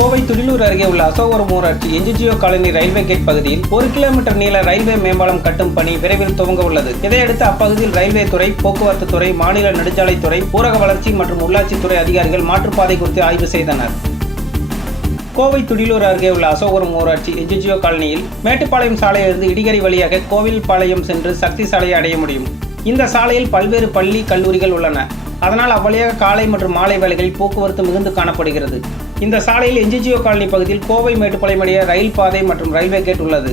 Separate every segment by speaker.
Speaker 1: கோவை துடிலூர் அருகே உள்ள அசோகரம் ஊராட்சி என்ஜிஓ காலனி ரயில்வே கேட் பகுதியில் ஒரு கிலோமீட்டர் நீள ரயில்வே மேம்பாலம் கட்டும் பணி விரைவில் துவங்க உள்ளது. இதையடுத்து அப்பகுதியில் ரயில்வே துறை போக்குவரத்து துறை மாநில நெடுஞ்சாலைத்துறை ஊரக வளர்ச்சி மற்றும் உள்ளாட்சித்துறை அதிகாரிகள் மாற்றுப்பாதை குறித்து ஆய்வு செய்தனர். கோவை துடிலூர் அருகே உள்ள அசோகரம் ஊராட்சி என்ஜிஓ காலனியில் மேட்டுப்பாளையம் சாலையிலிருந்து இடிகரி வழியாக கோவில்பாளையம் சென்று சக்தி சாலையை அடைய முடியும். இந்த சாலையில் பல்வேறு பள்ளி கல்லூரிகள் உள்ளன. அதனால் அவ்வழியாக காலை மற்றும் மாலை வேலைகளில் போக்குவரத்து மிகுந்து காணப்படுகிறது. இந்த சாலையில் என்ஜிஓ காலனி பகுதியில் கோவை மேட்டுப்பாளையம் இடையே ரயில் பாதை மற்றும் ரயில்வே கேட் உள்ளது.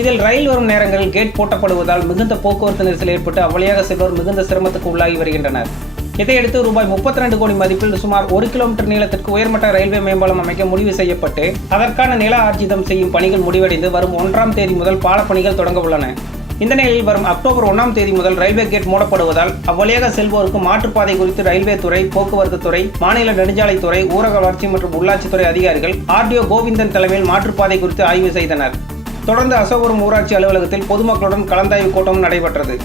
Speaker 1: இதில் ரயில் வரும் நேரங்களில் கேட் போட்டப்படுவதால் மிகுந்த போக்குவரத்து நெரிசல் ஏற்பட்டு அவ்வழியாக செல்வோர் மிகுந்த சிரமத்துக்கு உள்ளாகி வருகின்றனர். இதையடுத்து ரூபாய் முப்பத்தி ரெண்டு கோடி மதிப்பில் சுமார் ஒரு கிலோமீட்டர் நீளத்திற்கு உயர்மட்ட ரயில்வே மேம்பாலம் அமைக்க முடிவு செய்யப்பட்டு அதற்கான நில ஆர்ஜிதம் செய்யும் பணிகள் முடிவடைந்து வரும் ஒன்றாம் தேதி முதல் பாலப்பணிகள் தொடங்க உள்ளன. இந்த நிலையில் வரும் அக்டோபர் ஒன்றாம் தேதி முதல் ரயில்வே கேட் மூடப்படுவதால் அவ்வழியாக செல்வோருக்கு மாற்றுப்பாதை குறித்து ரயில்வே துறை போக்குவரத்து துறை மாநில நெடுஞ்சாலைத்துறை ஊரக வளர்ச்சி மற்றும் உள்ளாட்சித்துறை அதிகாரிகள் ஆர்டிஓ கோவிந்தன் தலைமையில் மாற்றுப்பாதை குறித்து ஆய்வு செய்தனர். தொடர்ந்து அசோகரம் ஊராட்சி அலுவலகத்தில் பொதுமக்களுடன் கலந்தாய்வு கூட்டம் நடைபெற்றது.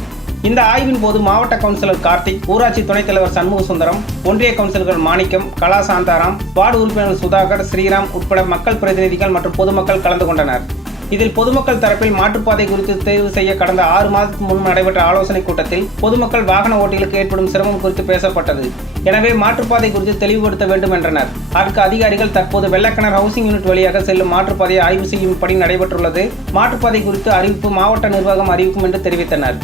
Speaker 1: இந்த ஆய்வின் போது மாவட்ட கவுன்சிலர் கார்த்திக் ஊராட்சி துணைத் தலைவர் சண்முக சுந்தரம் ஒன்றிய கவுன்சிலர்கள் மாணிக்கம் கலா சாந்தாராம் வார்டு உறுப்பினர் சுதாகர் ஸ்ரீராம் உட்பட மக்கள் பிரதிநிதிகள் மற்றும் பொதுமக்கள் கலந்து கொண்டனர். இதில் பொதுமக்கள் தரப்பில் மாற்றுப்பாதை குறித்து தேர்வு செய்ய கடந்த ஆறு மாதத்துக்கு முன் நடைபெற்ற ஆலோசனைக் கூட்டத்தில் பொதுமக்கள் வாகன ஓட்டிகளுக்கு ஏற்படும் சிரமம் குறித்து பேசப்பட்டது. எனவே மாற்றுப்பாதை குறித்து தெளிவுபடுத்த வேண்டும் என்றனர் அதற்கு அதிகாரிகள் தற்போது வெள்ளக்கிணர் ஹவுசிங் யூனிட் வழியாக செல்லும் மாற்றுப்பாதையை ஆய்வு செய்யும் பணி நடைபெற்றுள்ளது. மாற்றுப்பாதை குறித்து அறிவிப்பு மாவட்ட நிர்வாகம் அறிவிக்கும் என்று தெரிவித்தனர்.